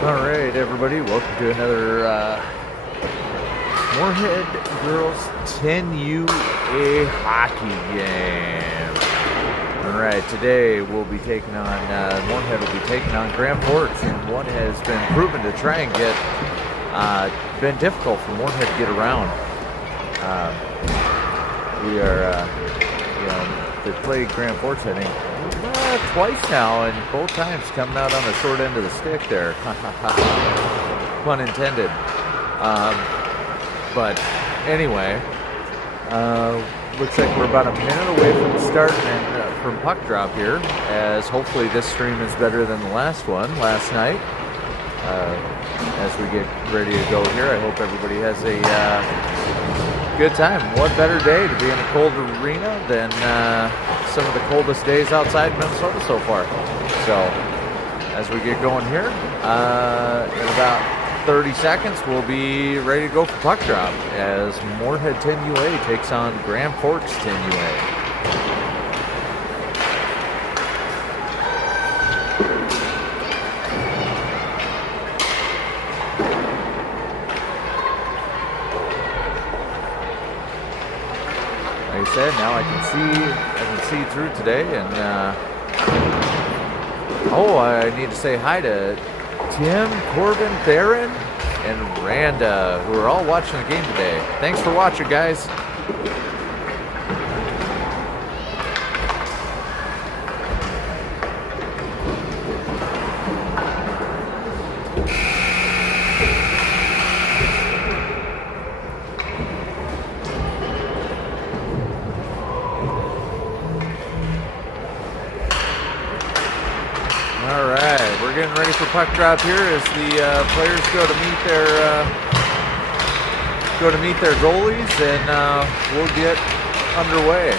All right, everybody, welcome to another Moorhead Girls 10UA hockey game. All right, today we'll be taking on, Moorhead will be taking on Grand Forks, and one has been proven to try and get, been difficult for Moorhead to get around. We are, they played Grand Forks, I think, twice now, and both times coming out on the short end of the stick there. Pun intended. But anyway, looks like we're about a minute away from the start and from puck drop here, as hopefully this stream is better than the last one last night. As we get ready to go here, I hope everybody has a good time. What better day to be in a cold arena than some of the coldest days outside Minnesota so far. So as we get going here, in about 30 seconds, we'll be ready to go for puck drop as Moorhead 10UA takes on Grand Forks 10UA. Like I said, now I can see through today, and I need to say hi to Tim, Corbin, Theron, and Randa, who are all watching the game today. Thanks for watching, guys. Getting ready for puck drop here as the players go to meet their goalies, and we'll get underway.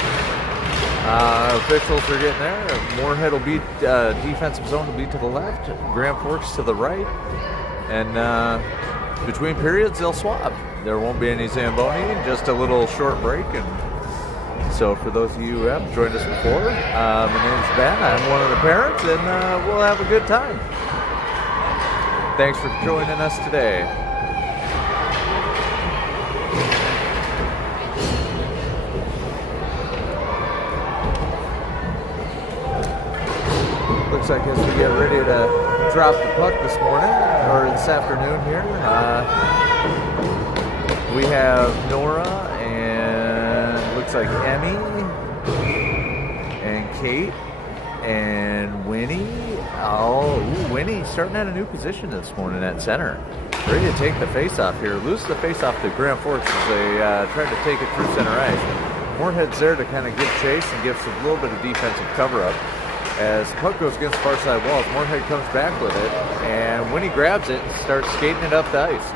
Officials are getting there. Moorhead will be defensive zone will be to the left, Grand Forks to the right, and between periods they'll swap. There won't be any Zamboni, just a little short break. And so for those of you who haven't joined us before, my name's Ben. I'm one of the parents, and we'll have a good time. Thanks for joining us today. Looks like as we get ready to drop the puck this morning, or this afternoon here, we have Nora and looks like Emmy and Kate and Winnie. Winnie starting at a new position this morning at center. Ready to take the face-off here. Lose the face-off to Grand Forks as they try to take it through center ice. Moorhead's there to kind of give chase and give some little bit of defensive cover-up. As the puck goes against far side walls, Moorhead comes back with it, and Winnie grabs it and starts skating it up the ice.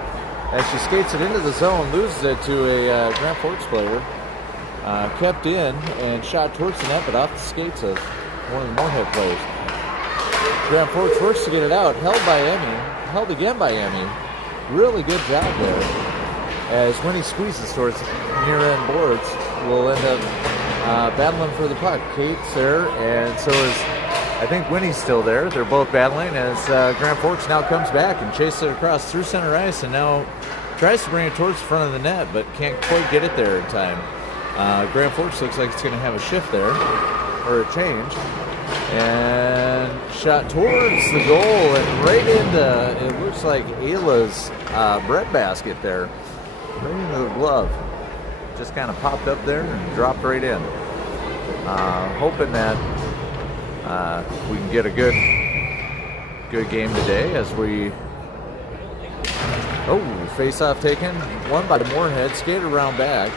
As she skates it into the zone, loses it to a Grand Forks player. Kept in and shot towards the net, but off the skates of one of the Moorhead players. Grand Forks works to get it out, held again by Emmy. Really good job there. As Winnie squeezes towards near end boards, we'll end up battling for the puck. Kate's there, and so is, I think Winnie's still there. They're both battling as Grand Forks now comes back and chases it across through center ice, and now tries to bring it towards the front of the net, but can't quite get it there in time. Grand Forks looks like it's going to have a shift there, or a change, and shot towards the goal and right into, it looks like Ayla's breadbasket there, right into the glove. Just kind of popped up there and dropped right in. Hoping that we can get a good game today as we. Face-off taken. One by the Moorhead, skated around back.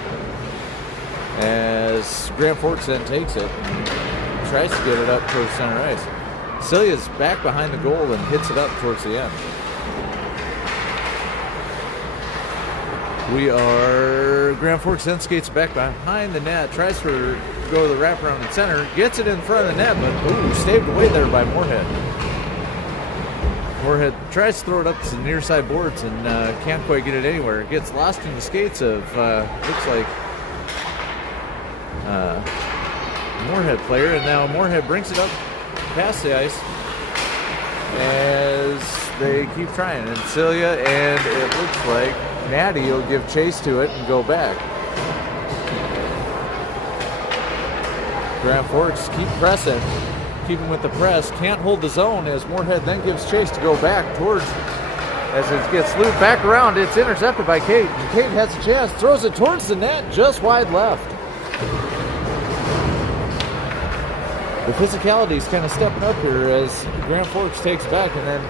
As Grand Forks then takes it and tries to get it up towards center ice. Celia's back behind the goal and hits it up towards the end. Grand Forks then skates back behind the net, tries to go to the wraparound in center, gets it in front of the net, but staved away there by Moorhead. Moorhead tries to throw it up to the near side boards and can't quite get it anywhere. It gets lost in the skates of, looks like, Moorhead player, and now Moorhead brings it up past the ice as as they keep trying. And Celia and it looks like Maddie will give chase to it and go back. Grand Forks keep pressing, keeping with the press. Can't hold the zone as Moorhead then gives chase to go back towards, as it gets looped back around. It's intercepted by Kate. And Kate has a chance, throws it towards the net, just wide left. The physicality is kind of stepping up here as Grand Forks takes back, and then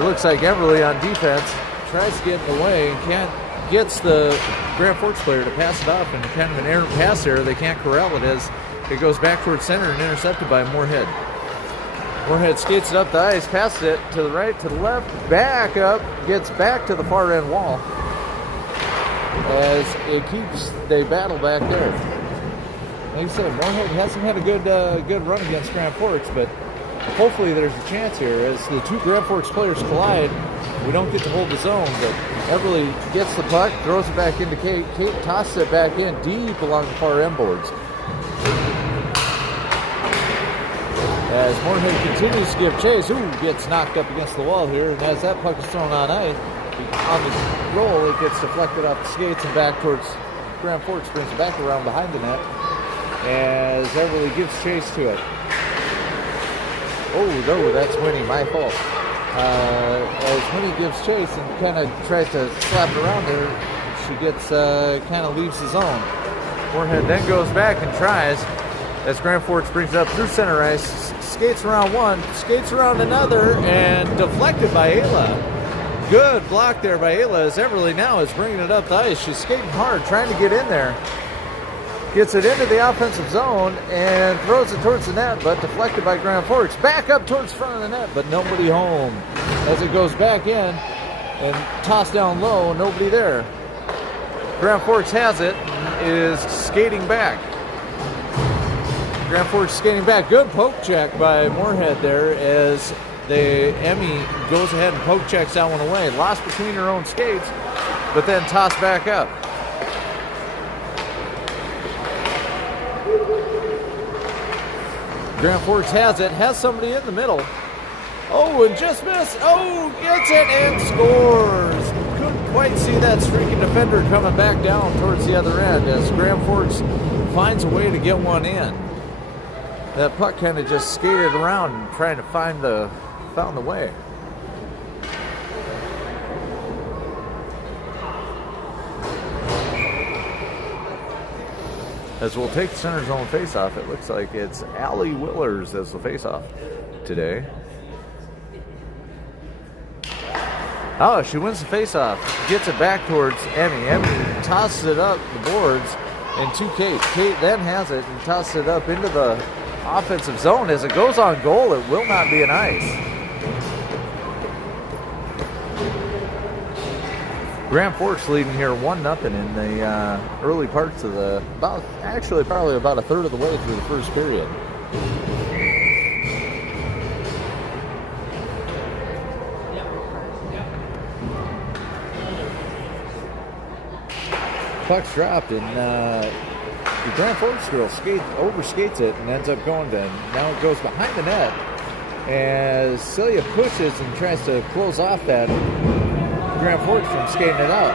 it looks like Everly on defense tries to get in the way and gets the Grand Forks player to pass it off, and kind of an errant pass there. They can't corral it as it goes back towards center and intercepted by Moorhead. Moorhead skates it up the ice, passes it to the right, to the left, back up, gets back to the far end wall as they battle back there. Like I said, Moorhead hasn't had a good run against Grand Forks, but hopefully there's a chance here as the two Grand Forks players collide. We don't get to hold the zone, but Everly gets the puck, throws it back into Kate. Kate tosses it back in deep along the far end boards. As Moorhead continues to give chase, gets knocked up against the wall here, and as that puck is thrown on ice, on the roll, it gets deflected off the skates and back towards Grand Forks, brings it back around behind the net. As Everly gives chase to it. Oh, no, that's Winnie, my fault. As Winnie gives chase and kind of tries to slap it around there, she gets, kind of leaves the zone. Moorhead then goes back and tries, as Grand Forks brings it up through center ice, skates around one, skates around another, and deflected by Ayla. Good block there by Ayla as Everly now is bringing it up the ice. She's skating hard, trying to get in there. Gets it into the offensive zone and throws it towards the net, but deflected by Grand Forks. Back up towards the front of the net, but nobody home. As it goes back in and tossed down low, nobody there. Grand Forks has it, is skating back. Grand Forks skating back. Good poke check by Moorhead there as Emmy goes ahead and poke checks that one away. Lost between her own skates, but then tossed back up. Grand Forks has it, has somebody in the middle. Oh, and just missed. Oh, gets it and scores. Couldn't quite see that streaking defender coming back down towards the other end as Grand Forks finds a way to get one in. That puck kind of just skated around and trying to found the way. As we'll take the center zone faceoff, it looks like it's Allie Willers as the faceoff today. Oh, she wins the faceoff, gets it back towards Emmy. Emmy tosses it up the boards and to Kate. Kate then has it and tosses it up into the offensive zone. As it goes on goal, it will not be an ice. Grand Forks leading here 1-0 in the early parts of probably about a third of the way through the first period. Puck's dropped and the Grand Forks girl overskates it and ends up going to, now it goes behind the net as Celia pushes and tries to close off that Grand Forks from skating it out.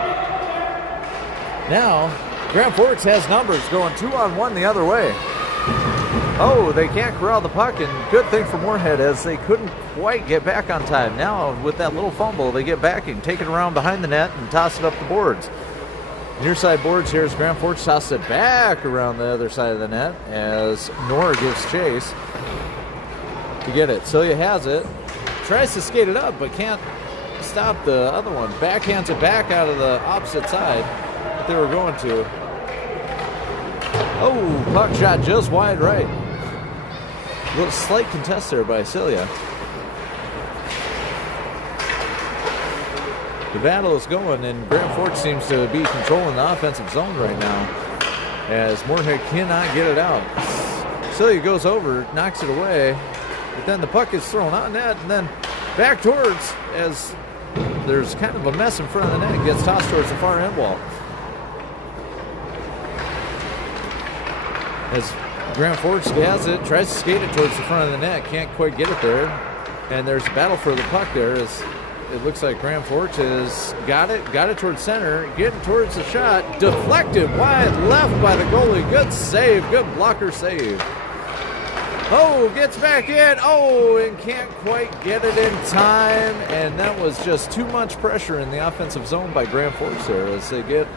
Now, Grand Forks has numbers going 2-on-1 the other way. Oh, they can't corral the puck, and good thing for Moorhead as they couldn't quite get back on time. Now, with that little fumble, they get back and take it around behind the net and toss it up the boards. Near side boards here as Grand Forks tosses it back around the other side of the net as Nora gives chase to get it. Celia has it, tries to skate it up, but can't stop the other one. Backhands it back out of the opposite side that they were going to. Oh, puck shot just wide right. A little slight contest there by Celia. The battle is going, and Grand Forks seems to be controlling the offensive zone right now as Moorhead cannot get it out. Celia goes over, knocks it away, but then the puck is thrown on net and then back towards as there's kind of a mess in front of the net. It gets tossed towards the far end wall. As Grand Forks has it, tries to skate it towards the front of the net, can't quite get it there. And there's a battle for the puck there. As it looks like Grand Forks has got it towards center, getting towards the shot, deflected wide left by the goalie. Good save, good blocker save. Oh, gets back in. Oh, and can't quite get it in time. And that was just too much pressure in the offensive zone by Grand Forks there as they get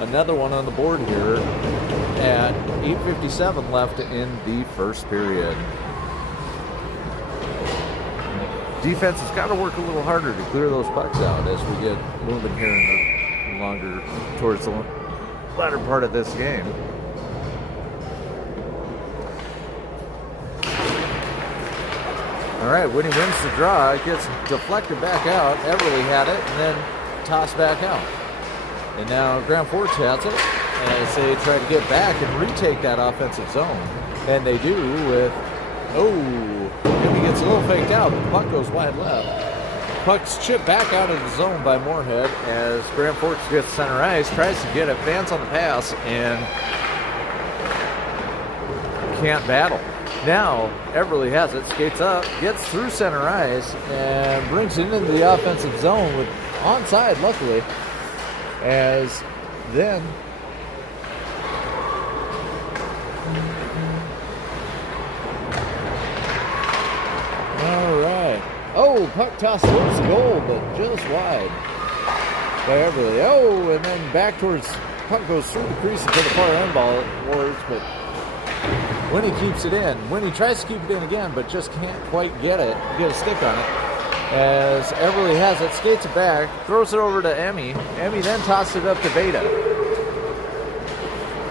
another one on the board here at 8:57 left in the first period. Defense has got to work a little harder to clear those pucks out as we get moving here in the longer towards the latter part of this game. All right, Winnie wins the draw. It gets deflected back out. Everly had it and then tossed back out. And now Grand Forks has it as they try to get back and retake that offensive zone. And they do with, he gets a little faked out, but the puck goes wide left. Puck's chipped back out of the zone by Moorhead as Grand Forks gets center ice, tries to get it, Vance on the pass, and can't battle. Now, Everly has it, skates up, gets through center ice, and brings it into the offensive zone with onside, luckily, as then all right. Oh, puck toss towards the goal, but just wide by Everly. Oh, and then back towards, puck goes through the crease into the far end ball towards, but Winnie keeps it in. Winnie tries to keep it in again, but just can't quite get a stick on it. As Everly has it, skates it back, throws it over to Emmy. Emmy then tosses it up to Veda.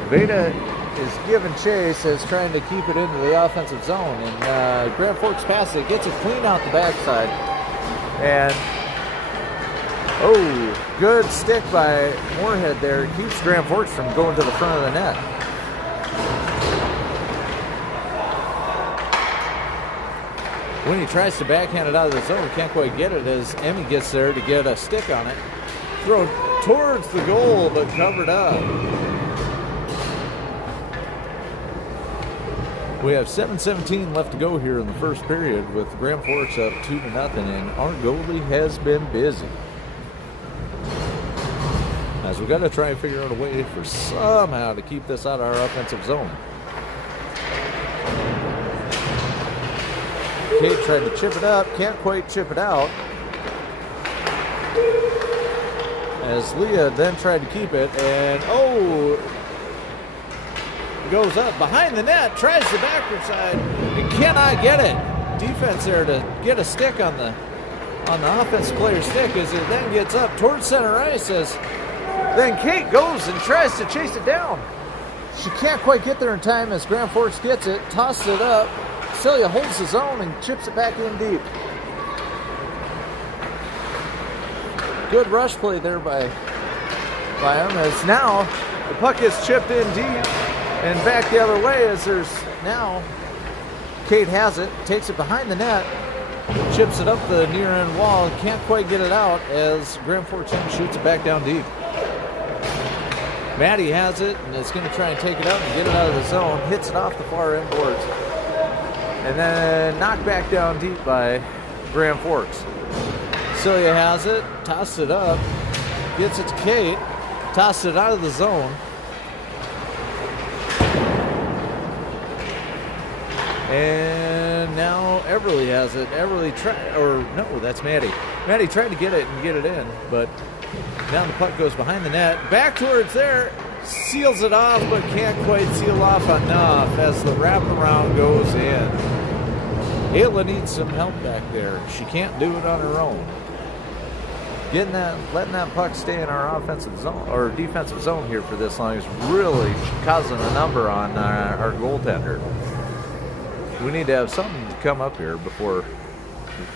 Veda is giving chase as trying to keep it into the offensive zone. And Grand Forks passes it, gets it clean out the backside. And, good stick by Moorhead there. Keeps Grand Forks from going to the front of the net. When he tries to backhand it out of the zone, can't quite get it as Emmy gets there to get a stick on it. Thrown towards the goal, but covered up. We have 7:17 left to go here in the first period with Grand Forks up 2-0, and our goalie has been busy. As we got to try and figure out a way for somehow to keep this out of our offensive zone. Kate tried to chip it up, can't quite chip it out. As Leah then tried to keep it, and goes up behind the net, tries the backward side, and cannot get it. Defense there to get a stick on the offensive player's stick as it then gets up towards center ice as then Kate goes and tries to chase it down. She can't quite get there in time as Grand Forks gets it, tosses it up. Celia holds the zone and chips it back in deep. Good rush play there by him as now the puck is chipped in deep and back the other way as there's now Kate has it, takes it behind the net, chips it up the near end wall, can't quite get it out as Grand Forks shoots it back down deep. Maddie has it and is going to try and take it up and get it out of the zone, hits it off the far end boards. And then knocked back down deep by Grand Forks. Celia has it, tosses it up, gets it to Kate, tosses it out of the zone. And now Everly has it. Everly that's Maddie. Maddie tried to get it and get it in, but now the puck goes behind the net, back towards there, seals it off, but can't quite seal off enough as the wraparound goes in. Ayla needs some help back there. She can't do it on her own. Letting that puck stay in our offensive zone or defensive zone here for this long is really causing a number on our goaltender. We need to have something to come up here before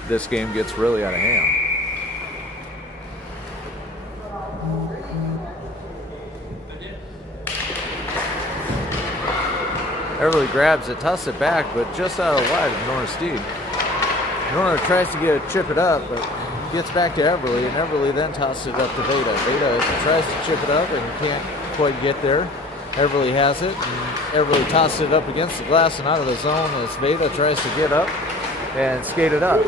this game gets really out of hand. Everly grabs it, tosses it back, but just out of the wide of Nora Steed. Nora tries to chip it up, but gets back to Everly, and Everly then tosses it up to Veda. Veda tries to chip it up and can't quite get there. Everly has it, and Everly tosses it up against the glass and out of the zone as Veda tries to get up and skate it up.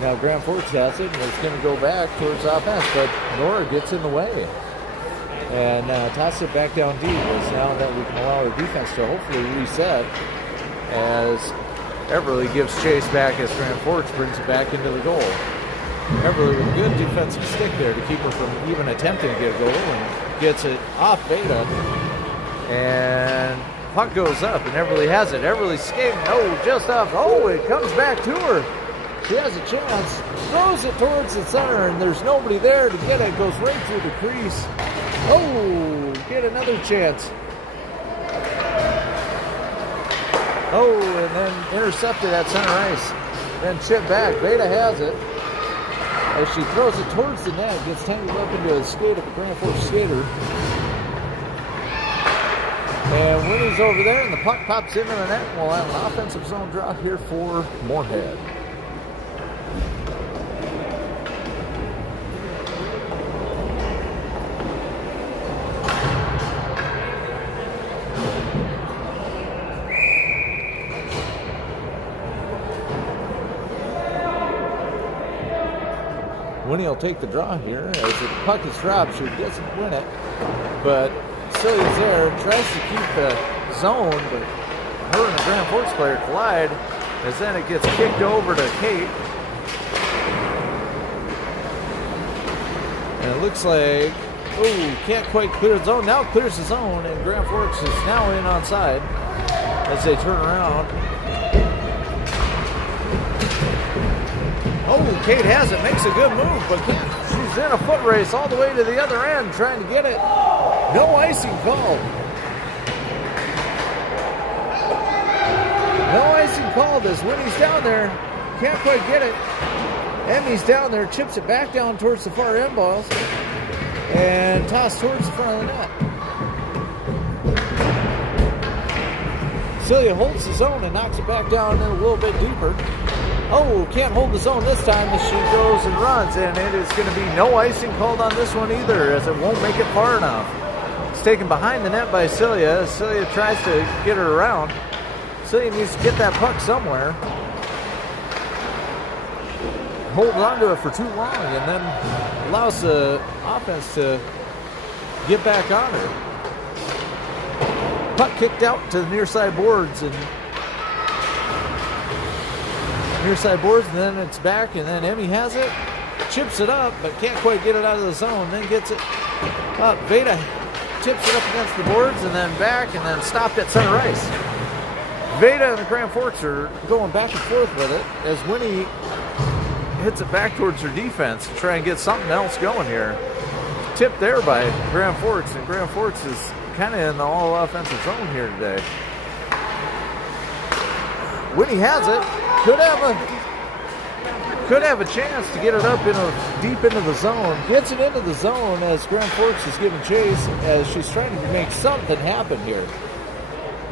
Now Grand Forks has it, and it's going to go back towards offense, but Nora gets in the way. And tosses it back down deep. It's now that we can allow the defense to hopefully reset as Everly gives chase back as Grand Forks brings it back into the goal. Everly with a good defensive stick there to keep her from even attempting to get a goal, and gets it off Veda. And puck goes up, and Everly has it. Everly skating, just off. It comes back to her. She has a chance, throws it towards the center, and there's nobody there to get it. Goes right through the crease. Get another chance. And then intercepted at center ice. Then chipped back. Veda has it. As she throws it towards the net, gets tangled up into a skate of the Grand Forks skater. And Winnie's over there, and the puck pops into the net. We'll have an offensive zone draw here for Moorhead. Winnie will take the draw here. As the puck is dropped, she doesn't win it. But Celia's there, tries to keep the zone, but her and the Grand Forks player collide, as then it gets kicked over to Kate. And it looks like, can't quite clear the zone. Now clears the zone, and Grand Forks is now in onside as they turn around. Kate has it, makes a good move, but she's in a foot race all the way to the other end trying to get it. No icing called. No icing called as Winnie's down there. Can't quite get it. Emmy's down there, chips it back down towards the far end balls, and tossed towards the front of the net. Celia holds the zone and knocks it back down a little bit deeper. Can't hold the zone this time as she goes and runs, and it is going to be no icing called on this one either, as it won't make it far enough. It's taken behind the net by Celia. Celia tries to get her around. Celia needs to get that puck somewhere. Holds on to it for too long, and then allows the offense to get back on her. Puck kicked out to the near side boards, and then it's back, and then Emmy has it, chips it up, but can't quite get it out of the zone, then gets it up. Veda tips it up against the boards, and then back, and then stopped at center ice. Veda and the Grand Forks are going back and forth with it as Winnie hits it back towards her defense to try and get something else going here. Tipped there by Grand Forks, and Grand Forks is kind of in the all offensive zone here today. Winnie has it. Could have a chance to get it up deep into the zone. Gets it into the zone as Grand Forks is giving chase as she's trying to make something happen here.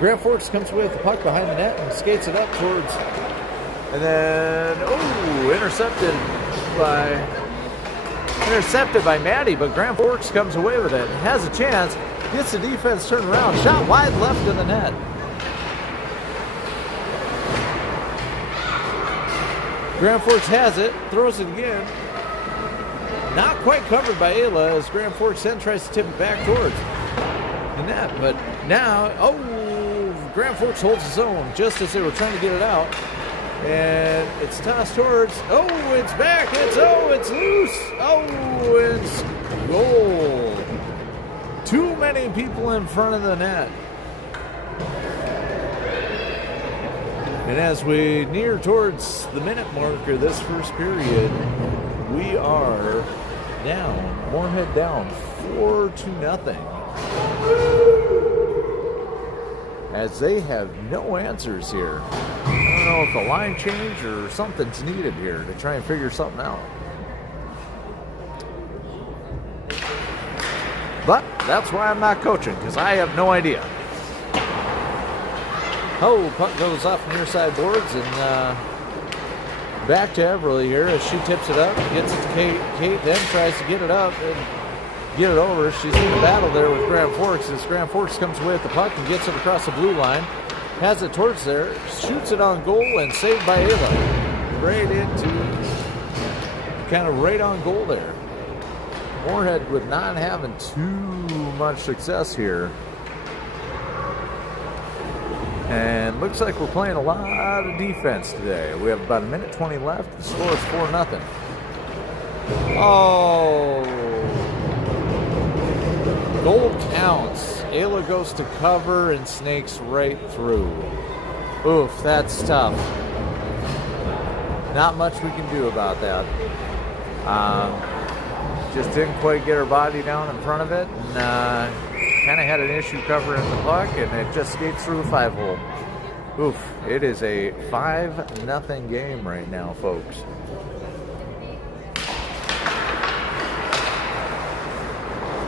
Grand Forks comes away with the puck behind the net and skates it up towards, and then intercepted by Maddie, but Grand Forks comes away with it and has a chance. Gets the defense turned around. Shot wide left of the net. Grand Forks has it, throws it again. Not quite covered by Ayla as Grand Forks then tries to tip it back towards the net. But now, Grand Forks holds the zone just as they were trying to get it out. And it's tossed towards, it's back, it's loose. It's goal. Too many people in front of the net. And as we near towards the minute marker this first period, we are down, Moorhead down 4-0. As they have no answers here. I don't know if a line change or something's needed here to try and figure something out. But that's why I'm not coaching, because I have no idea. Puck goes off near side boards, and back to Everly here as she tips it up, gets it to Kate. Kate then tries to get it up and get it over. She's in a battle there with Grand Forks as Grand Forks comes away with the puck and gets it across the blue line. Has it towards there, shoots it on goal, and saved by Ava. Right into kind of right on goal there. Moorhead with not having too much success here. And looks like we're playing a lot of defense today. We have about a minute 20 left. The score is 4-0. Oh, goal counts. Ayla goes to cover and snakes right through. Oof, that's tough. Not much we can do about that. Just didn't quite get her body down in front of it, and kind of had an issue covering the puck, and it just skates through the 5-hole. Oof, it is a 5-0 game right now, folks.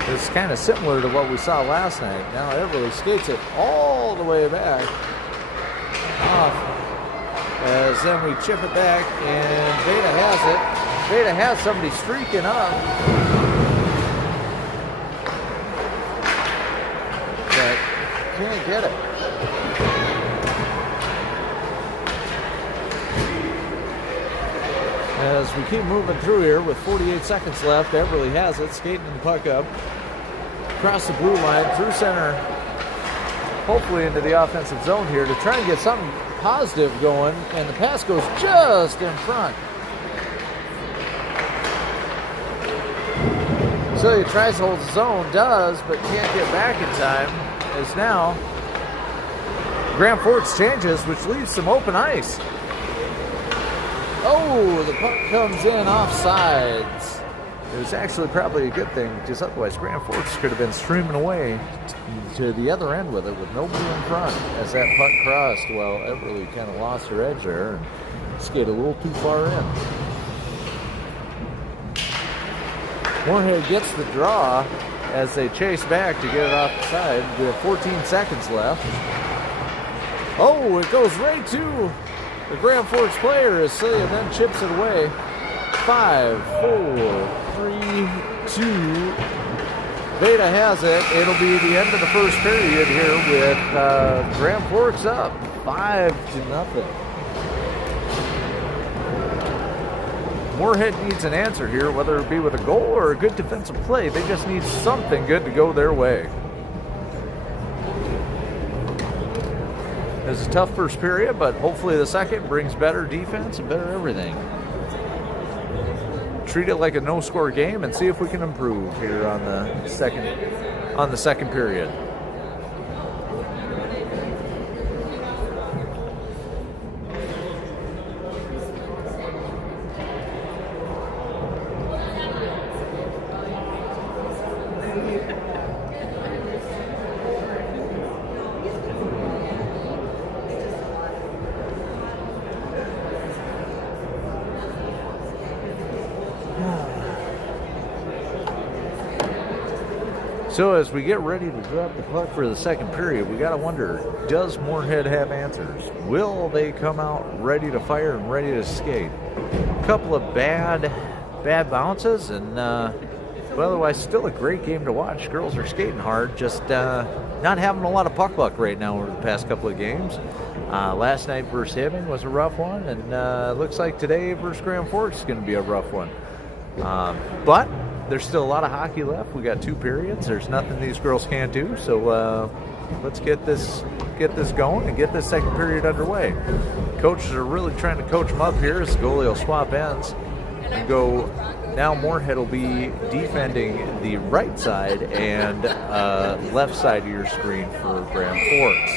This is kind of similar to what we saw last night. Now Everly skates it all the way back off, as then we chip it back, and Veda has it. Veda has somebody streaking up, but can't get it. As we keep moving through here with 48 seconds left, Everly has it, skating the puck up, across the blue line, through center, hopefully into the offensive zone here to try and get something positive going, and the pass goes just in front. So he tries to hold his own, does, but can't get back in time, as now Grand Forks changes, which leaves some open ice. Oh, the puck comes in offsides. It was actually probably a good thing, because otherwise Grand Forks could have been streaming away to the other end with it with nobody in front as that puck crossed. Well, Everly kind of lost her edge there and skated a little too far in. Moorhead gets the draw as they chase back to get it off the side. We have 14 seconds left. Oh, it goes right to the Grand Forks player as Celia then chips it away. 5, 4, 3, 2. Veda has it. It'll be the end of the first period here with Grand Forks up 5-0. Moorhead needs an answer here, whether it be with a goal or a good defensive play. They just need something good to go their way. It was a tough first period, but hopefully the second brings better defense and better everything. Treat it like a no-score game and see if we can improve here on the second period. So as we get ready to drop the puck for the second period, we got to wonder, does Moorhead have answers? Will they come out ready to fire and ready to skate? A couple of bad bounces, and but otherwise still a great game to watch. Girls are skating hard, just not having a lot of puck luck right now over the past couple of games. Last night versus Hibbing was a rough one, and looks like today versus Grand Forks is going to be a rough one. But there's still a lot of hockey left. We got 2 periods. There's nothing these girls can't do. So let's get this going and get this second period underway. Coaches are really trying to coach them up here as the goalie will swap ends and go. Now Moorhead will be defending the right side and left side of your screen for Grand Forks.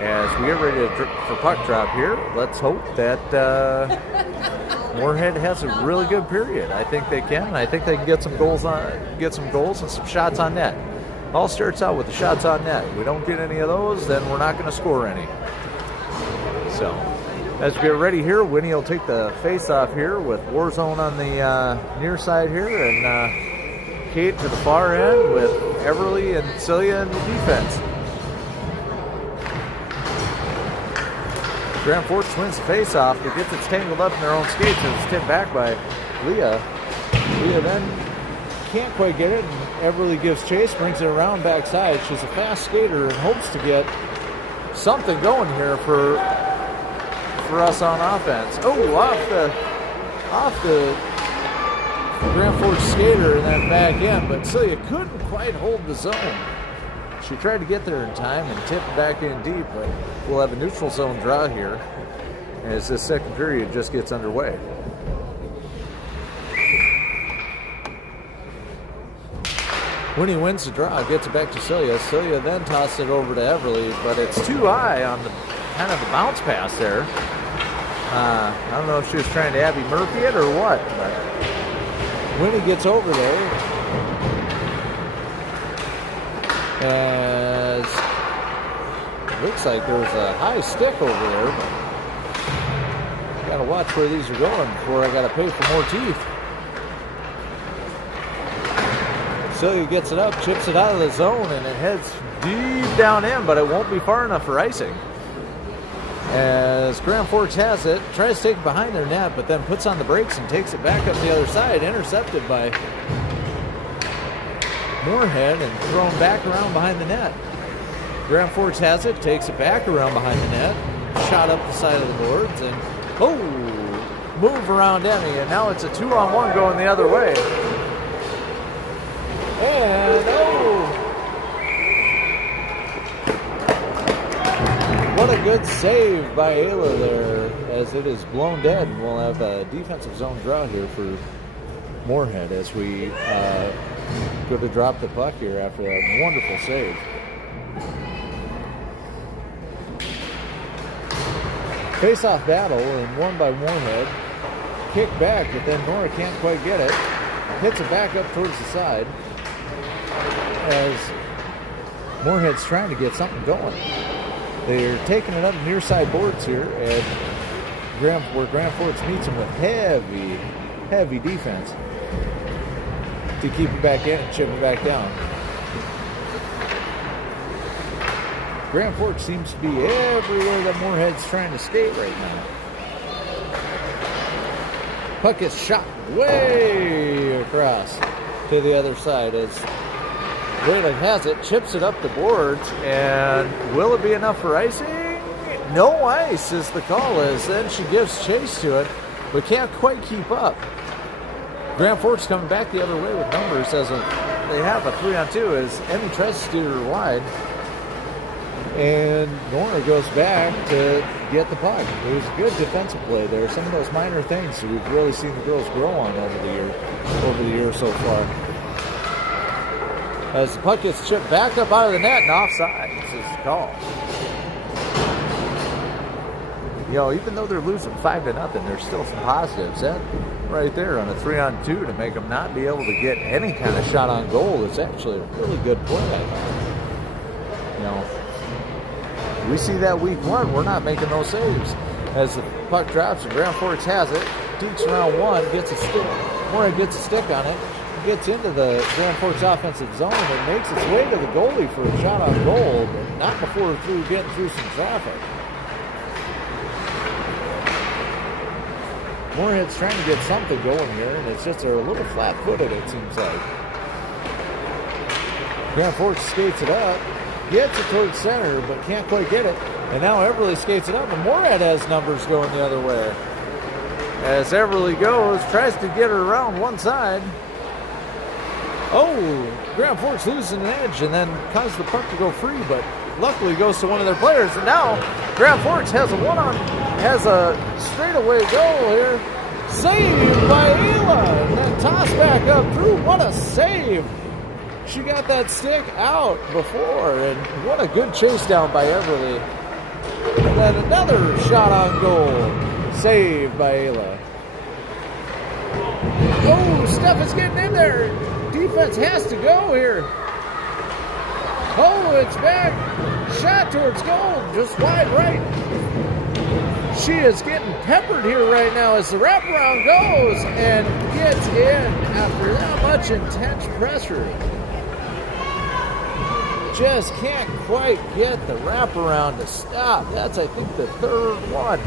As we get ready for puck drop here, let's hope that Moorhead has a really good period. I think they can. I think they can get some goals and some shots on net. All starts out with the shots on net. If we don't get any of those, then we're not going to score any. So, as we get ready here, Winnie will take the face-off here with Warzone on the near side here, and Kate to the far end with Everly and Celia in the defense. Grand Forks wins the face-off, but gets it tangled up in their own skates and it's tipped back by Leah. Leah then can't quite get it, and Everly gives chase, brings it around backside. She's a fast skater and hopes to get something going here for us on offense. Oh, off the Grand Forks skater and then back in, but Celia couldn't quite hold the zone. She tried to get there in time and tipped back in deep, but we'll have a neutral zone draw here as this second period just gets underway. Winnie wins the draw, gets it back to Celia. Celia then tosses it over to Everly, but it's too high on the kind of the bounce pass there. I don't know if she was trying to Abby Murphy it or what, but Winnie gets over there. As looks like there's a high stick over there, but gotta watch where these are going before I gotta pay for more teeth. Celia gets it up, chips it out of the zone, and it heads deep down in, but it won't be far enough for icing. As Grand Forks has it, tries to take it behind their net, but then puts on the brakes and takes it back up the other side, intercepted by Moorhead and thrown back around behind the net. Grand Forks has it, takes it back around behind the net, shot up the side of the boards, and move around Emmy, and now it's a 2-on-1 going the other way. And what a good save by Ayla there, as it is blown dead, and we'll have a defensive zone draw here for Moorhead as we go to drop the puck here after that wonderful save. Face-off battle and won by Moorhead. Kick back, but then Nora can't quite get it. Hits it back up towards the side as Moorhead's trying to get something going. They're taking it up near side boards here, and where Grand Forks meets them with heavy defense to keep it back in and chip it back down. Grand Forks seems to be everywhere that Moorhead's trying to skate right now. Puck is shot way across to the other side as Raylan has it, chips it up the boards, and will it be enough for icing? No ice is the call, as then she gives chase to it, but can't quite keep up. Grand Forks coming back the other way with numbers as they have a 3-on-2 as Emmy tries to steer her wide. And Nora goes back to get the puck. It was a good defensive play there. Some of those minor things that we've really seen the girls grow on over the year so far. As the puck gets chipped back up out of the net and offside. This is the call. You know, even though they're losing 5-0, there's still some positives. That right there on a 3-on-2 to make them not be able to get any kind of shot on goal is actually a really good play, I thought. You know, we see that week one, we're not making those saves. As the puck drops and Grand Forks has it, dekes around one, gets a stick. Moorhead gets a stick on it, gets into the Grand Forks offensive zone and makes its way to the goalie for a shot on goal, but not before getting through some traffic. Moorhead's trying to get something going here, and it's just they're a little flat-footed, it seems like. Grand Forks skates it up, gets it towards center, but can't quite get it. And now Everly skates it up, and Moorhead has numbers going the other way. As Everly goes, tries to get her around one side. Grand Forks loses an edge and then causes the puck to go free, but luckily goes to one of their players. And now Grand Forks has a straightaway goal here. Saved by Ayla, and then tossed back up through. What a save! She got that stick out before, and what a good chase down by Everly. And then another shot on goal. Saved by Ayla. Steph is getting in there. Defense has to go here. It's back. Shot towards goal, just wide right. She is getting peppered here right now as the wraparound goes and gets in after that much intense pressure. Just can't quite get the wraparound to stop. That's, I think, the third one.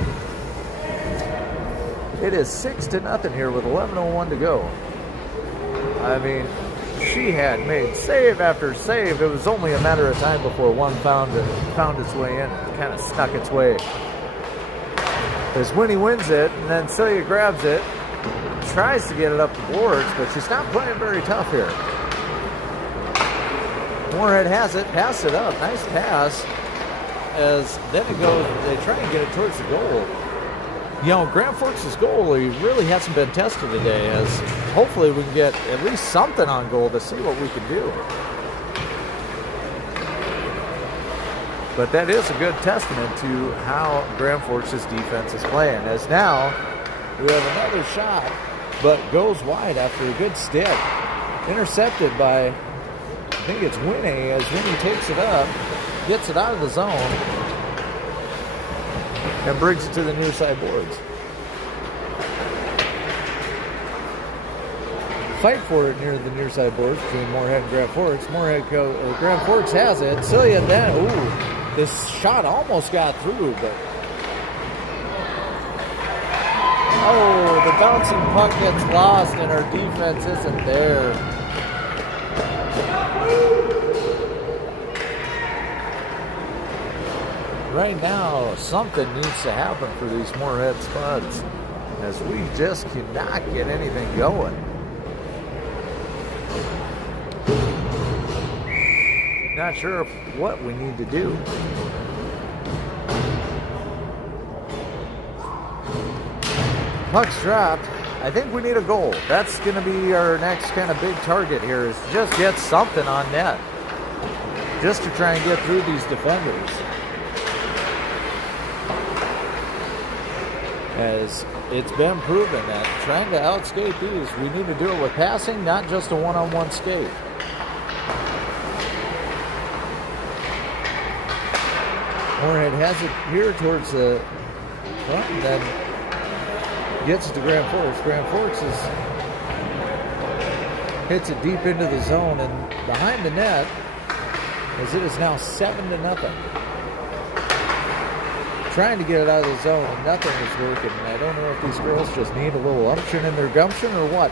It is 6-0 here with 11:01 to go. I mean, she had made save after save. It was only a matter of time before one found its way in, kind of snuck its way. As Winnie wins it, and then Celia grabs it, tries to get it up the boards, but she's not playing very tough here. Moorhead has it, pass it up, nice pass. As then it goes, they try and get it towards the goal. You know, Grand Forks' goalie really hasn't been tested today, as hopefully we can get at least something on goal to see what we can do. But that is a good testament to how Grand Forks' defense is playing, as now we have another shot, but goes wide after a good stick. Intercepted by, I think it's Winnie, as Winnie takes it up, gets it out of the zone, and brings it to the near side boards. Fight for it near the near side boards between Moorhead and Grand Forks. Grand Forks has it. Celia then, ooh, this shot almost got through, but oh, the bouncing puck gets lost and our defense isn't there. Right now, something needs to happen for these Moorhead Spuds, as we just cannot get anything going. Not sure what we need to do. Puck's dropped. I think we need a goal. That's going to be our next kind of big target here, is to just get something on net, just to try and get through these defenders. As it's been proven that trying to outskate these, we need to do it with passing, not just a one-on-one skate. Moorhead has it here towards the front, and then gets it to Grand Forks. Grand Forks hits it deep into the zone and behind the net, as it is now 7-0. Trying to get it out of the zone, and nothing is working. And I don't know if these girls just need a little unction in their gumption or what.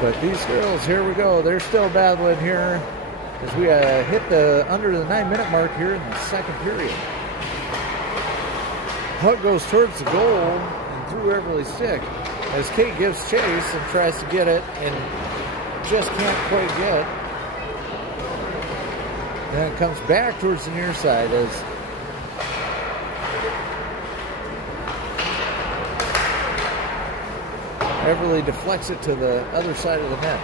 But these girls, here we go. They're still battling here as we hit the under the 9-minute mark here in the second period. Puck goes towards the goal and through Everly's stick as Kate gives chase and tries to get it and just can't quite get. Then it comes back towards the near side as Everly deflects it to the other side of the net.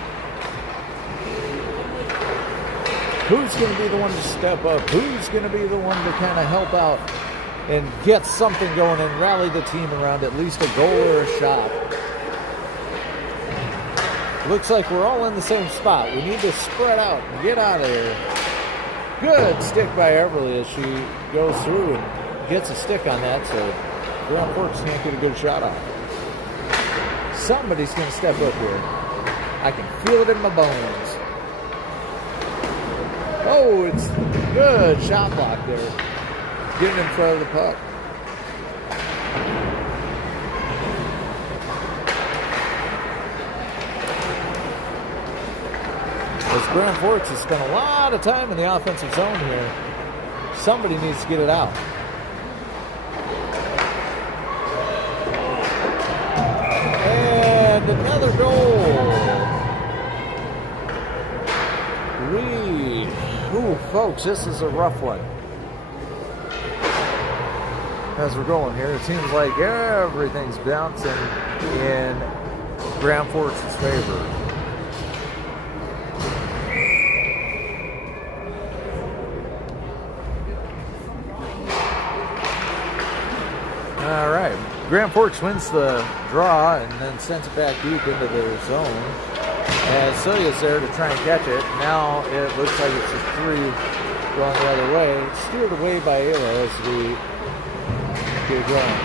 Who's going to be the one to step up? Who's going to be the one to kind of help out and get something going and rally the team around at least a goal or a shot? Looks like we're all in the same spot. We need to spread out and get out of here. Good stick by Everly as she goes through and gets a stick on that, so Grand Forks can't get a good shot off. Somebody's going to step up here. I can feel it in my bones. Oh, it's good shot block there. Getting in front of the puck. As Grand Forks has spent a lot of time in the offensive zone here, somebody needs to get it out. And another goal. Ooh, folks, this is a rough one. As we're going here, it seems like everything's bouncing in Grand Forks' favor. All right, Grand Forks wins the draw and then sends it back deep into their zone. As Celia's there to try and catch it. Now it looks like it's a 3 going the other way. Steered away by Ayla as we get going.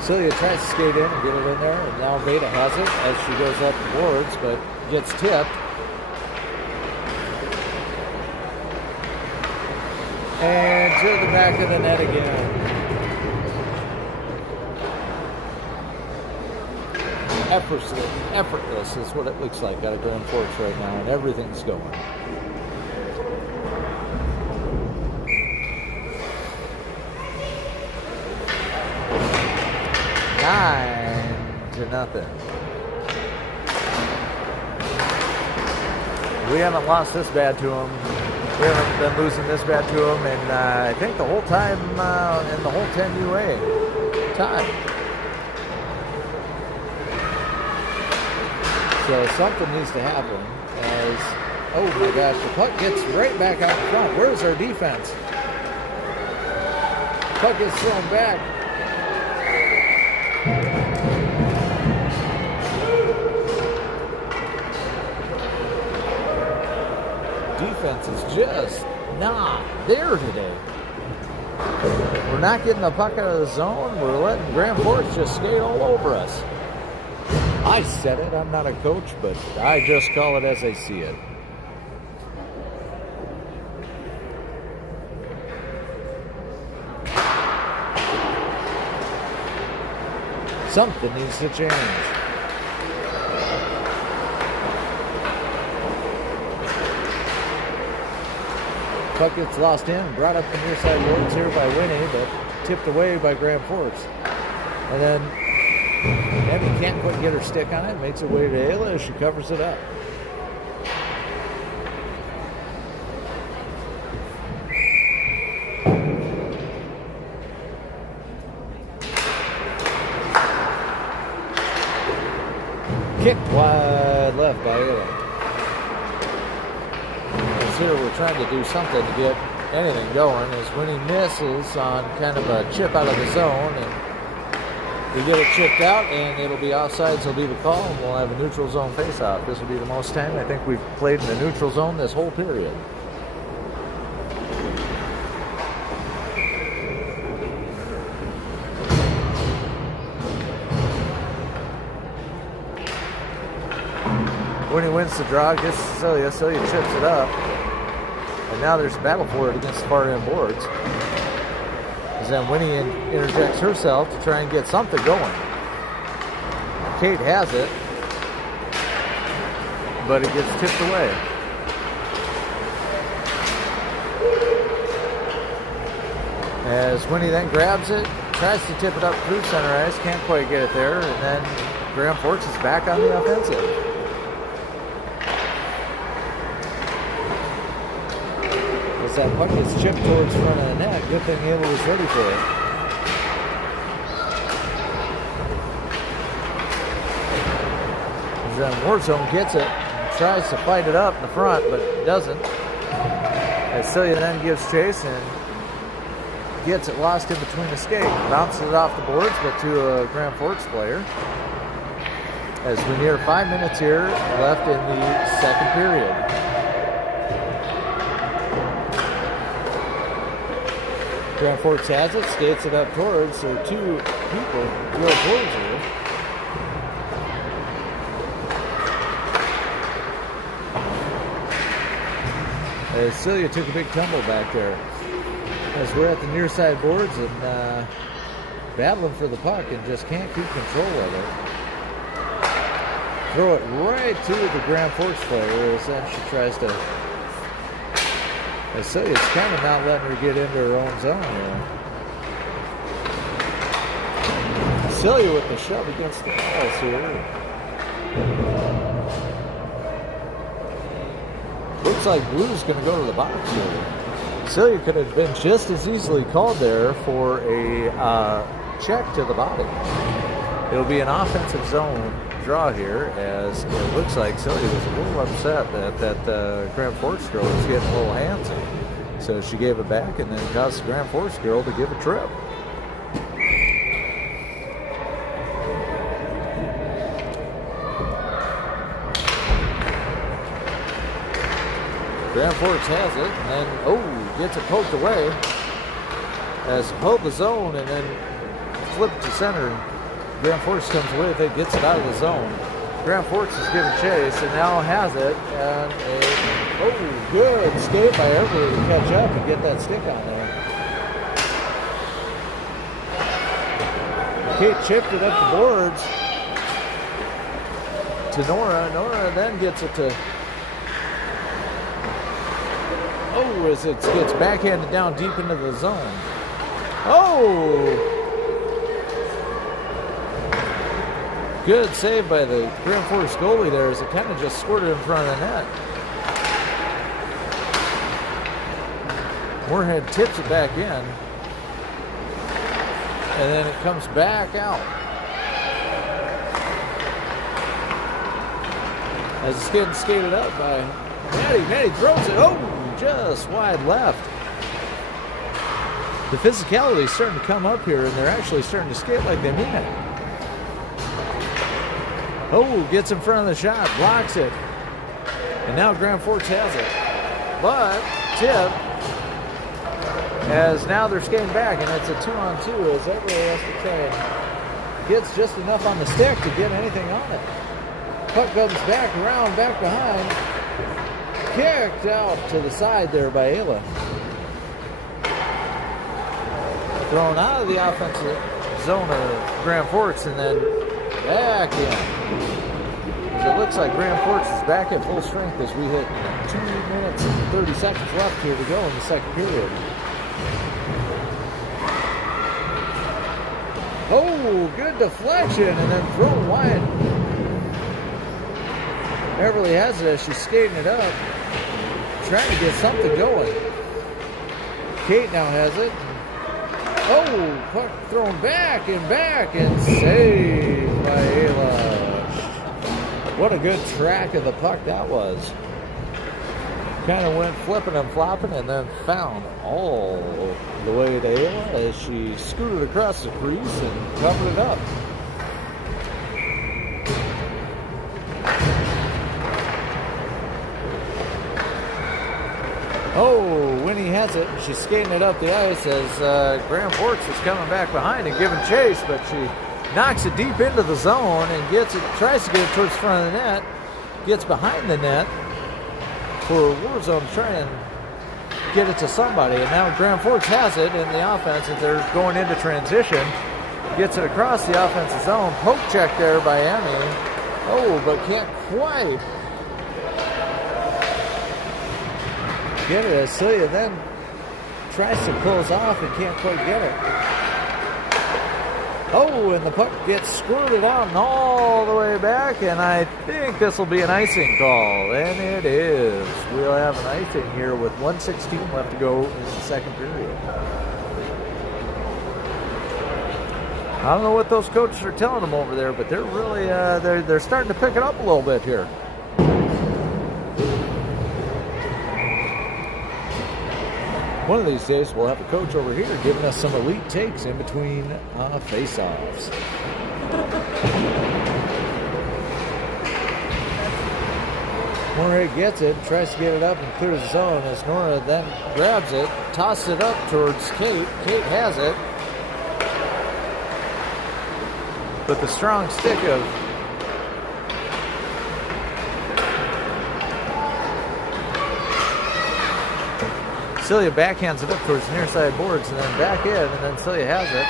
Celia tries to skate in and get it in there, and now Veda has it as she goes up the boards, but gets tipped. And to the back of the net again. Effortless is what it looks like out of Grand Forks right now, and everything's going. 9-0. We haven't lost this bad to them. We haven't been losing this bad to them, and I think the whole time in the whole 10UA time. So something needs to happen as, oh my gosh, the puck gets right back out in front. Where's our defense? Puck gets thrown back. Defense is just not there today. We're not getting the puck out of the zone. We're letting Grand Forks just skate all over us. I said it. I'm not a coach, but I just call it as I see it. Something needs to change. Puck gets lost in, brought up the near side boards here by Winnie, but tipped away by Grand Forks. And then Abby can't quite get her stick on it, makes her way to Ayla as she covers it up. Kicked wide left by Ayla. Here we're trying to do something to get anything going as Winnie misses on kind of a chip out of the zone, and we get it chipped out and it'll be offsides. Will be the call, and we'll have a neutral zone face-off. This will be the most time I think we've played in the neutral zone this whole period. Winnie wins the draw, gets Celia. Celia chips it up. And now there's a battle for it against the far end boards. As then Winnie interjects herself to try and get something going. Kate has it, but it gets tipped away. As Winnie then grabs it, tries to tip it up through center ice, can't quite get it there, and then Grand Forks is back on the offensive. As that puck gets chipped towards front of the net, good thing Ayla was ready for it. As then Warzone gets it, tries to fight it up in the front, but doesn't. As Celia then gives chase and gets it lost in between the skate. Bounces it off the boards, but to a Grand Forks player. As we near 5 minutes here left in the second period. Grand Forks has it, skates it up towards, so two people go towards her. As Celia took a big tumble back there. As we're at the near side boards and battling for the puck and just can't keep control of it. Throw it right to the Grand Forks player as then she tries to. As Celia's kind of not letting her get into her own zone here. Celia with the shove against the walls here. Looks like Blue's going to go to the box here. Celia could have been just as easily called there for a check to the body. It'll be an offensive zone draw here, as it looks like Celia was a little upset that Grand Forks girl was getting a little handsy. So she gave it back and then caused the Grand Forks girl to give a trip. Grand Forks has it, and then, gets it poked away. As hold the zone and then flip to center. Grand Forks comes away with it, gets it out of the zone. Grand Forks is giving chase and now has it. And good skate by everybody to catch up and get that stick on there. Kate chipped it up the boards to Nora. Nora then gets it to. As it gets backhanded down deep into the zone. Good save by the Grand Forks goalie there as it kind of just squirted in front of the net. Moorhead tips it back in. And then it comes back out. As it's getting skated up by Maddie. Maddie throws it. Oh, just wide left. The physicality is starting to come up here, and they're actually starting to skate like they mean it. Oh, gets in front of the shot, blocks it. And now Grand Forks has it. But, tip, as now they're skating back, and it's a 2-on-2 as everybody has to try and gets just enough on the stick to get anything on it. Puck comes back around, back behind. Kicked out to the side there by Ayla. Thrown out of the offensive zone of Grand Forks and then back in. As it looks like Grand Forks is back at full strength as we hit 2 minutes and 30 seconds left here to go in the second period. Oh, good deflection and then thrown wide. Beverly has it as she's skating it up, trying to get something going. Kate now has it. Oh, puck thrown back and saved by Ayla. What a good track of the puck that was. Kind of went flipping and flopping and then found all the way to Ayla as she scooted across the crease and covered it up. Oh, Winnie has it. She's skating it up the ice as Grand Forks is coming back behind and giving chase, but she knocks it deep into the zone and gets it, tries to get it towards the front of the net, gets behind the net for Warzone to try and get it to somebody. And now Grand Forks has it in the offense as they're going into transition. Gets it across the offensive zone. Poke check there by Emmy. Oh, but can't quite get it as Celia then tries to close off and can't quite get it. Oh, and the puck gets squirted out and all the way back, and I think this will be an icing call, and it is. We'll have an icing here with 1:16 left to go in the second period. I don't know what those coaches are telling them over there, but they're really they're starting to pick it up a little bit here. One of these days, we'll have a coach over here giving us some elite takes in between face-offs. Moorhead gets it, tries to get it up and clears the zone as Nora then grabs it, tosses it up towards Kate. Kate has it. But the strong stick of Celia backhands it up towards the near side boards and then back in, and then Celia has it.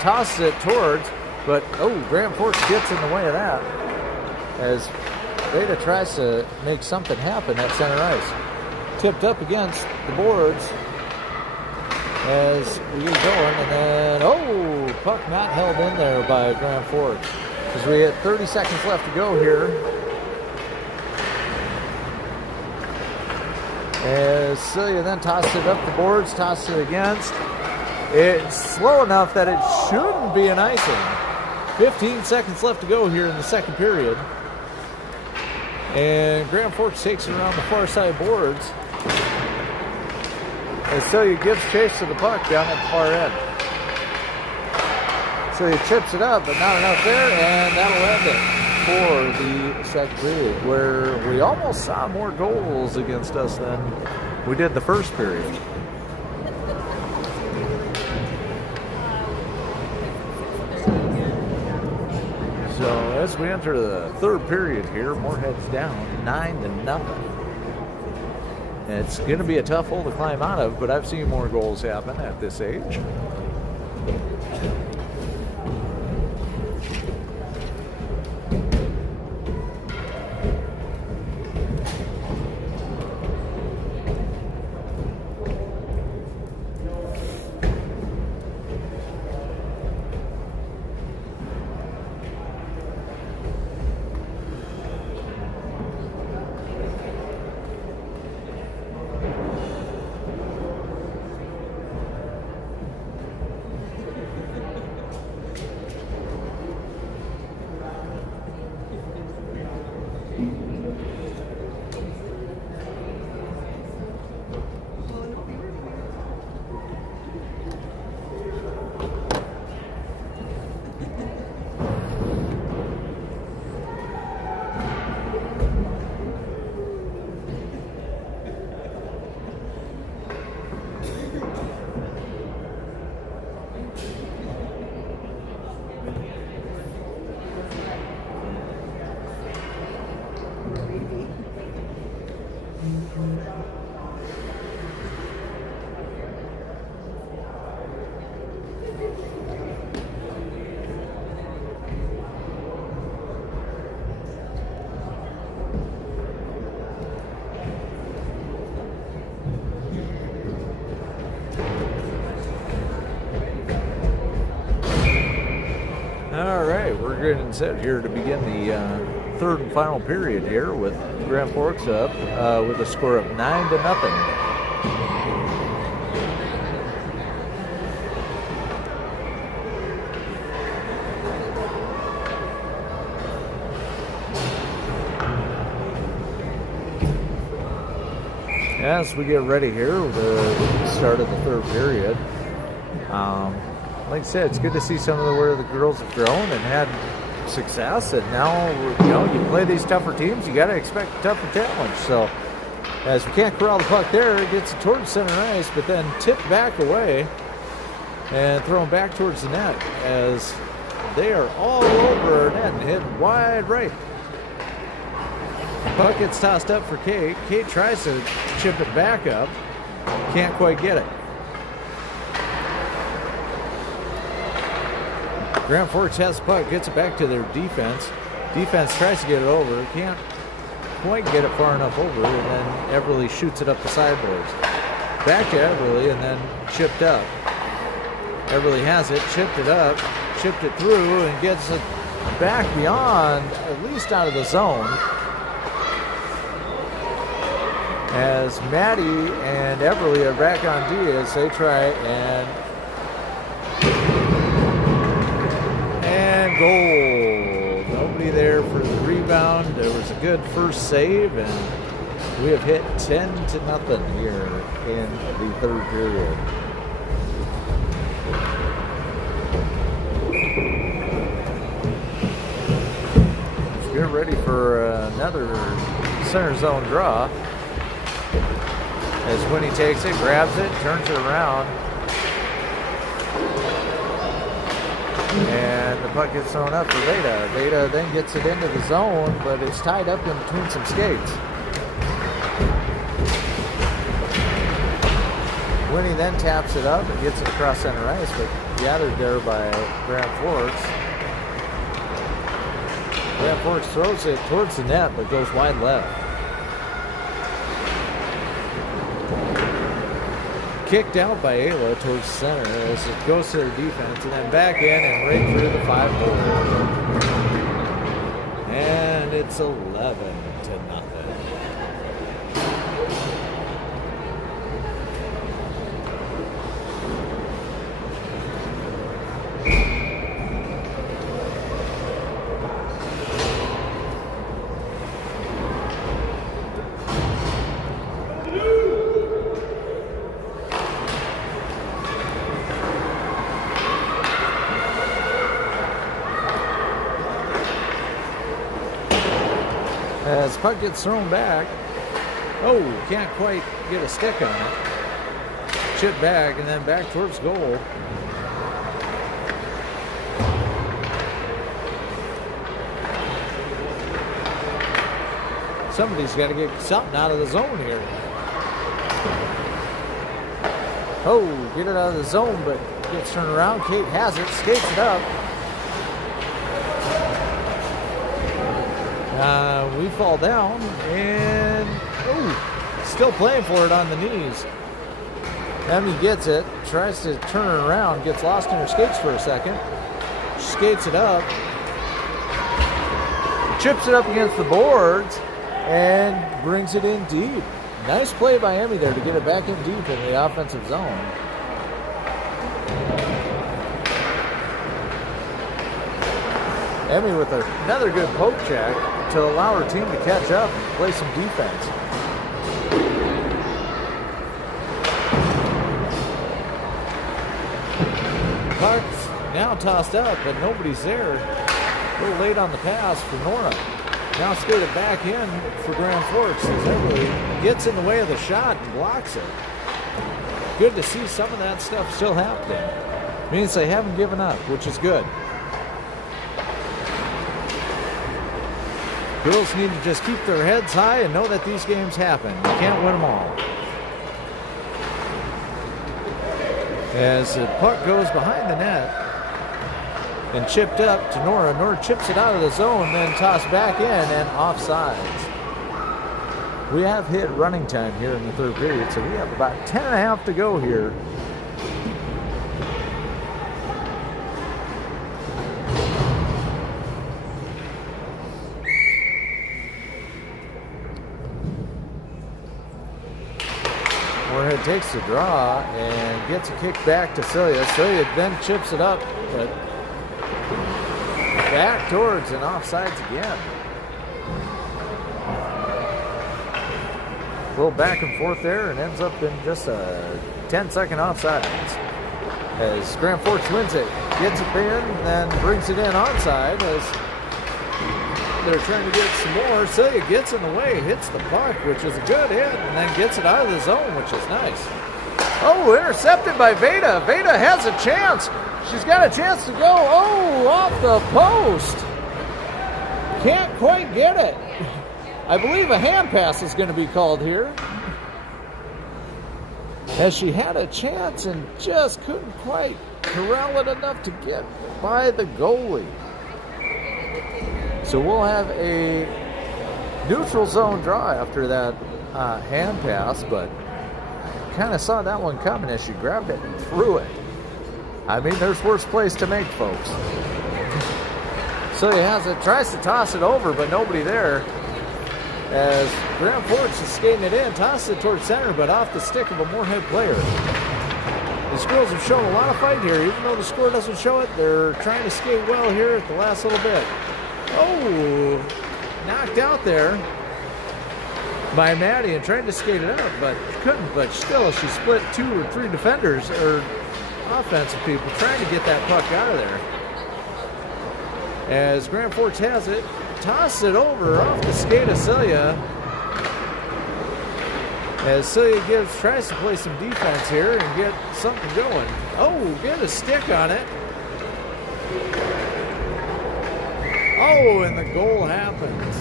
Tosses it towards, but Grand Forks gets in the way of that as Veda tries to make something happen at center ice. Tipped up against the boards as we get going, and then, puck not held in there by Grand Forks. As we had 30 seconds left to go here. As Celia then tosses it up the boards, tosses it against. It's slow enough that it shouldn't be an icing. 15 seconds left to go here in the second period. And Grand Forks takes it around the far side boards. As Celia gives chase to the puck down at the far end. Celia chips it up, but not enough there, and that'll end it for the second period, where we almost saw more goals against us than we did the first period. So as we enter the third period here, Moorhead's down 9-0. It's going to be a tough hole to climb out of, but I've seen more goals happen at this age. All right, we're getting set here to begin the third and final period here with Grand Forks up with a score of 9-0. As we get ready here with the start of the third period, like I said, it's good to see some of where the girls have grown and had success, and now you play these tougher teams, you got to expect a tougher challenge. So as we can't corral the puck there, it gets towards center ice, but then tipped back away and thrown back towards the net as they are all over our net and hit wide right. Puck gets tossed up for Kate. Kate tries to chip it back up. Can't quite get it. Grand Forks has the puck, gets it back to their defense. Defense tries to get it over. Can't quite get it far enough over, and then Everly shoots it up the sideboards. Back to Everly, and then chipped up. Everly has it, chipped it up, chipped it through, and gets it back beyond, at least out of the zone. As Maddie and Everly are back on D as they try and goal. Nobody there for the rebound. There was a good first save, and we have hit 10-0 here in the third period. Let's get ready for another center zone draw. As Winnie takes it, grabs it, turns it around, and the puck gets thrown up for Veda. Veda then gets it into the zone, but it's tied up in between some skates. Winnie then taps it up and gets it across center ice, but gathered there by Grand Forks. Grand Forks throws it towards the net, but goes wide left. Kicked out by Ayla towards center as it goes to their defense, and then back in and right through the 5-hole. And it's 11-0. As puck gets thrown back, can't quite get a stick on it. Chip back and then back towards goal. Somebody's got to get something out of the zone here. Get it out of the zone, but gets turned around. Kate has it, skates it up. We fall down, and still playing for it on the knees. Emmy gets it, tries to turn it around, gets lost in her skates for a second. Skates it up, chips it up against the boards, and brings it in deep. Nice play by Emmy there to get it back in deep in the offensive zone. Emmy with another good poke check to allow her team to catch up and play some defense. Puck's now tossed up, but nobody's there. A little late on the pass for Nora. Now skated back in for Grand Forks as Everly gets in the way of the shot and blocks it. Good to see some of that stuff still happening. Means they haven't given up, which is good. Girls need to just keep their heads high and know that these games happen. You can't win them all. As the puck goes behind the net and chipped up to Nora. Nora chips it out of the zone, then tossed back in and offsides. We have hit running time here in the third period, so we have about 10.5 to go here. Moorhead takes the draw and gets a kick back to Celia. Celia then chips it up, but back towards and offsides again. A little back and forth there and ends up in just a 10-second offsides. As Grand Forks wins it, gets it in, then brings it in onside as they're trying to get some more. Celia gets in the way, hits the puck, which is a good hit, and then gets it out of the zone, which is nice. Oh, intercepted by Veda. Veda has a chance. She's got a chance to go. Oh, off the post. Can't quite get it. I believe a hand pass is going to be called here. As she had a chance and just couldn't quite corral it enough to get by the goalie. So we'll have a neutral zone draw after that hand pass, but kind of saw that one coming as she grabbed it and threw it. I mean, there's worse place to make, folks. So he has it, tries to toss it over, but nobody there. As Grand Forks is skating it in, tosses it towards center, but off the stick of a Moorhead player. These girls have shown a lot of fight here. Even though the score doesn't show it, they're trying to skate well here at the last little bit. Oh, knocked out there by Maddie and tried to skate it up, but couldn't. But still, she split 2 or 3 defenders, or offensive people, trying to get that puck out of there. As Grand Forks has it, tosses it over off the skate of Celia. As Celia tries to play some defense here and get something going. Oh, get a stick on it. Oh, and the goal happens.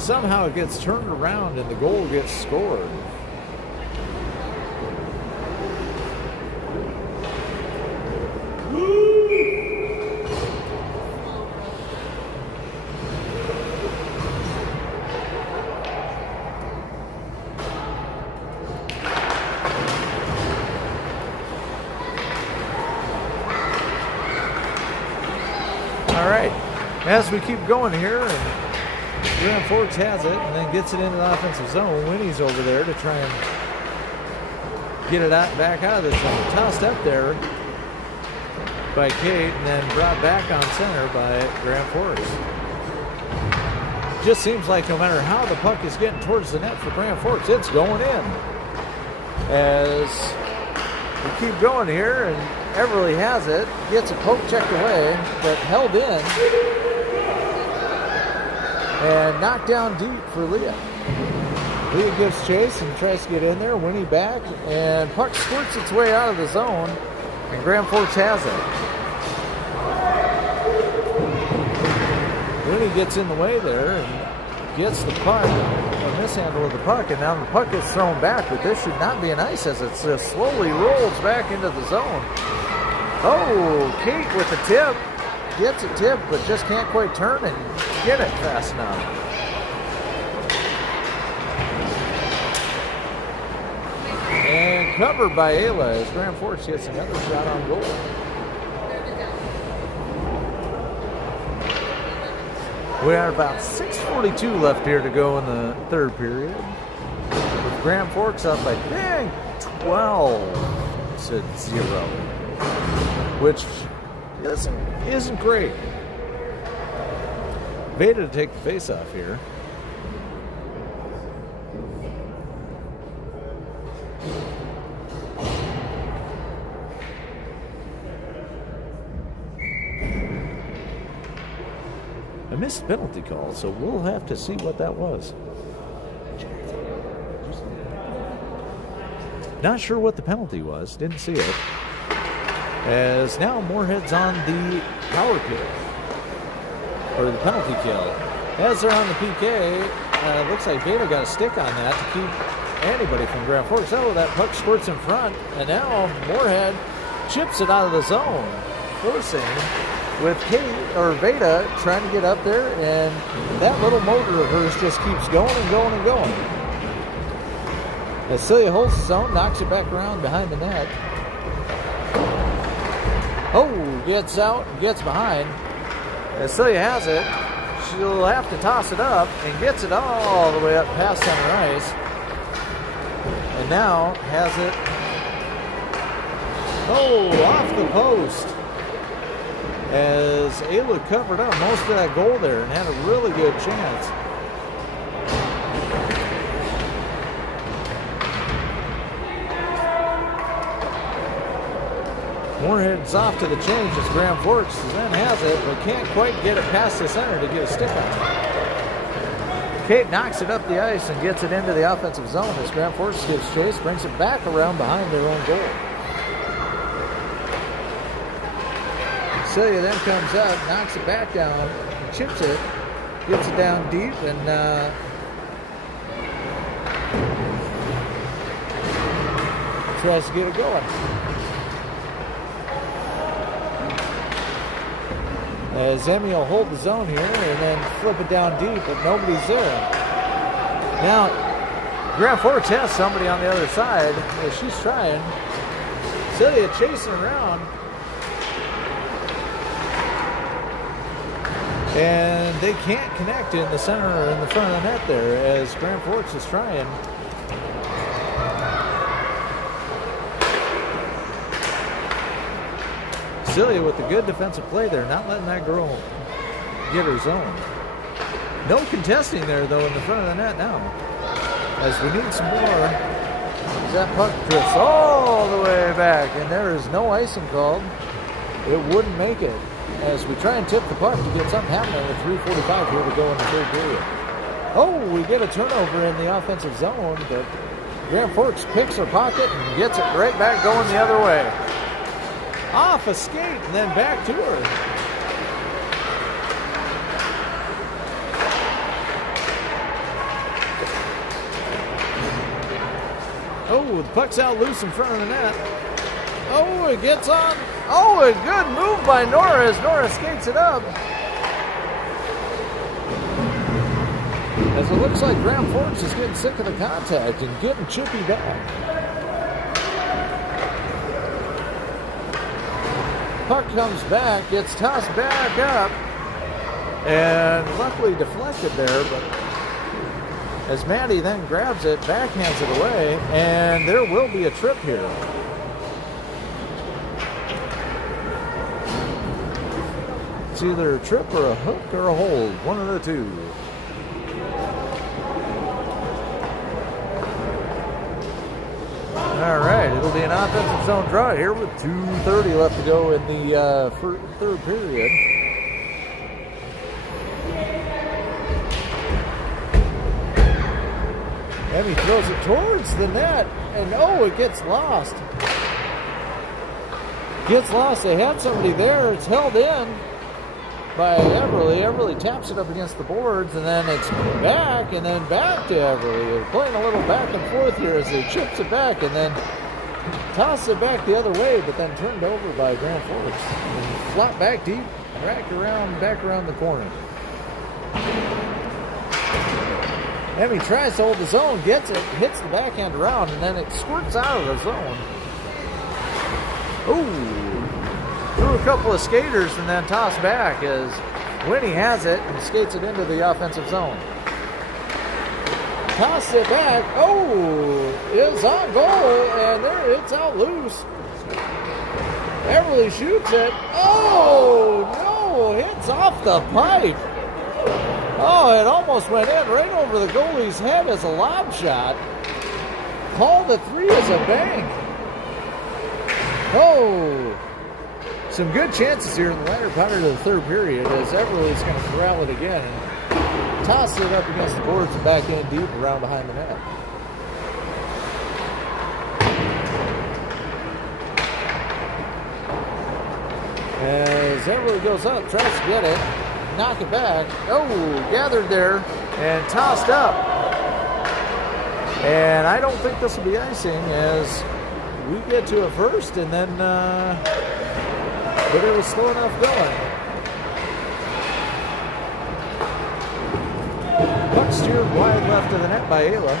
Somehow it gets turned around and the goal gets scored. As we keep going here, and Grand Forks has it and then gets it into the offensive zone. Winnie's over there to try and get it out, back out of the zone. Tossed up there by Kate and then brought back on center by Grand Forks. Just seems like no matter how the puck is getting towards the net for Grand Forks, it's going in. As we keep going here, and Everly has it, gets a poke checked away, but held in. And knocked down deep for Leah. Leah gives chase and tries to get in there. Winnie back, and puck squirts its way out of the zone, and Grand Forks has it. Winnie gets in the way there and gets the puck, a mishandle of the puck, and now the puck is thrown back, but this should not be an ice as it just slowly rolls back into the zone. Oh, Kate with the tip. Gets a tip, but just can't quite turn and get it fast enough. And covered by Ayla as Grand Forks gets another shot on goal. We are about 6:42 left here to go in the third period. With Grand Forks up, I think, 12-0, which isn't great. Veda to take the face-off here. I missed penalty call, so we'll have to see what that was. Not sure what the penalty was. Didn't see it. As now Moorhead's on the power play. or the penalty kill. As they're on the PK, looks like Veda got a stick on that to keep anybody from Grand Forks. Oh, that puck squirts in front, and now Moorhead chips it out of the zone, forcing with Kate or Veda trying to get up there, and that little motor of hers just keeps going and going and going. As Celia holds the zone, knocks it back around behind the net. Oh, gets out, gets behind. As Celia has it, she'll have to toss it up and gets it all the way up past center ice. And now has it, off the post. As Ayla covered up most of that goal there and had a really good chance. Moorhead's off to the change as Grand Forks then has it, but can't quite get it past the center to get a stick on it. Kate knocks it up the ice and gets it into the offensive zone as Grand Forks gives chase, brings it back around behind their own goal. Celia then comes up, knocks it back down, and chips it, gets it down deep, and tries to get it going. As Emmy will hold the zone here and then flip it down deep, but nobody's there. Now, Grand Forks has somebody on the other side as she's trying. Celia chasing around. And they can't connect in the center or in the front of the net there as Grand Forks is trying. Celia with the good defensive play there, not letting that girl get her zone. No contesting there, though, in the front of the net now. As we need some more. That puck drifts all the way back, and there is no icing called. It wouldn't make it. As we try and tip the puck to get something happening with 3:45 here to go in the third period. Oh, we get a turnover in the offensive zone, but Grand Forks picks her pocket and gets it right back going the other way. Off a skate and then back to her. Oh, the puck's out loose in front of the net. Oh, it gets on. Oh, a good move by Nora as Nora skates it up. As it looks like Grand Forks is getting sick of the contact and getting chippy back. Puck comes back, gets tossed back up, and luckily deflected there, but as Maddie then grabs it, backhands it away, and there will be a trip here. It's either a trip or a hook or a hold, one of the two. All right, it'll be an offensive zone draw here with 2:30 left to go in the third period. Emmy throws it towards the net, and oh, it gets lost. Gets lost. They had somebody there. It's held in by Everly. Everly taps it up against the boards, and then it's back, and then back to Everly. They're playing a little back and forth here as they chips it back, and then toss it back the other way, but then turned over by Grand Forks. And flop back deep, back around the corner. Emmy tries to hold the zone, gets it, hits the backhand around, and then it squirts out of the zone. Ooh. Through a couple of skaters and then tossed back as Winnie has it and skates it into the offensive zone. Toss it back. Oh, it's on goal, and there it's out loose. Everly shoots it. Oh, no, hits off the pipe. Oh, it almost went in right over the goalie's head as a lob shot. Called a 3 as a bank. Oh, some good chances here in the latter part of the third period as Everly's going to corral it again and toss it up against the boards and back in deep around behind the net. As Everly goes up, tries to get it. knock it back. Oh, gathered there and tossed up. And I don't think this will be icing as we get to it first, and then, but it was slow enough going. Puck steered wide left of the net by Ayla.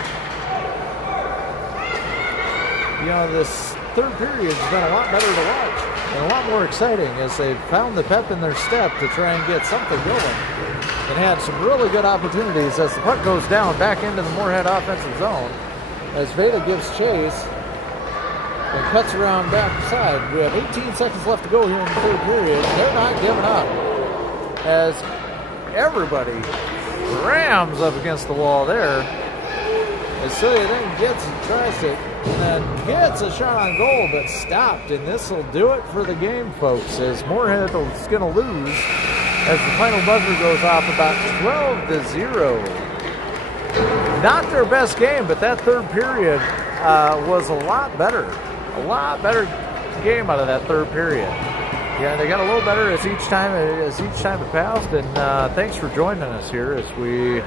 You know, this third period has been a lot better to watch and a lot more exciting as they've found the pep in their step to try and get something going and had some really good opportunities as the puck goes down back into the Moorhead offensive zone as Veda gives chase and cuts around backside. We have 18 seconds left to go here in the third period. They're not giving up as everybody rams up against the wall there. As Celia then gets and tries it and then gets a shot on goal but stopped, and this will do it for the game, folks, as Moorhead is going to lose as the final buzzer goes off about 12-0. Not their best game, but that third period was a lot better game out of that third period. Yeah, they got a little better as each time it passed, and thanks for joining us here as we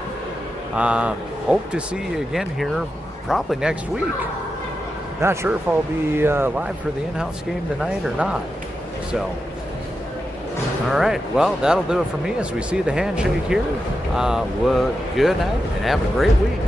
hope to see you again here probably next week. Not sure if I'll be live for the in-house game tonight or not. So, all right, well, that'll do it for me as we see the handshake here. Well, good night and have a great week.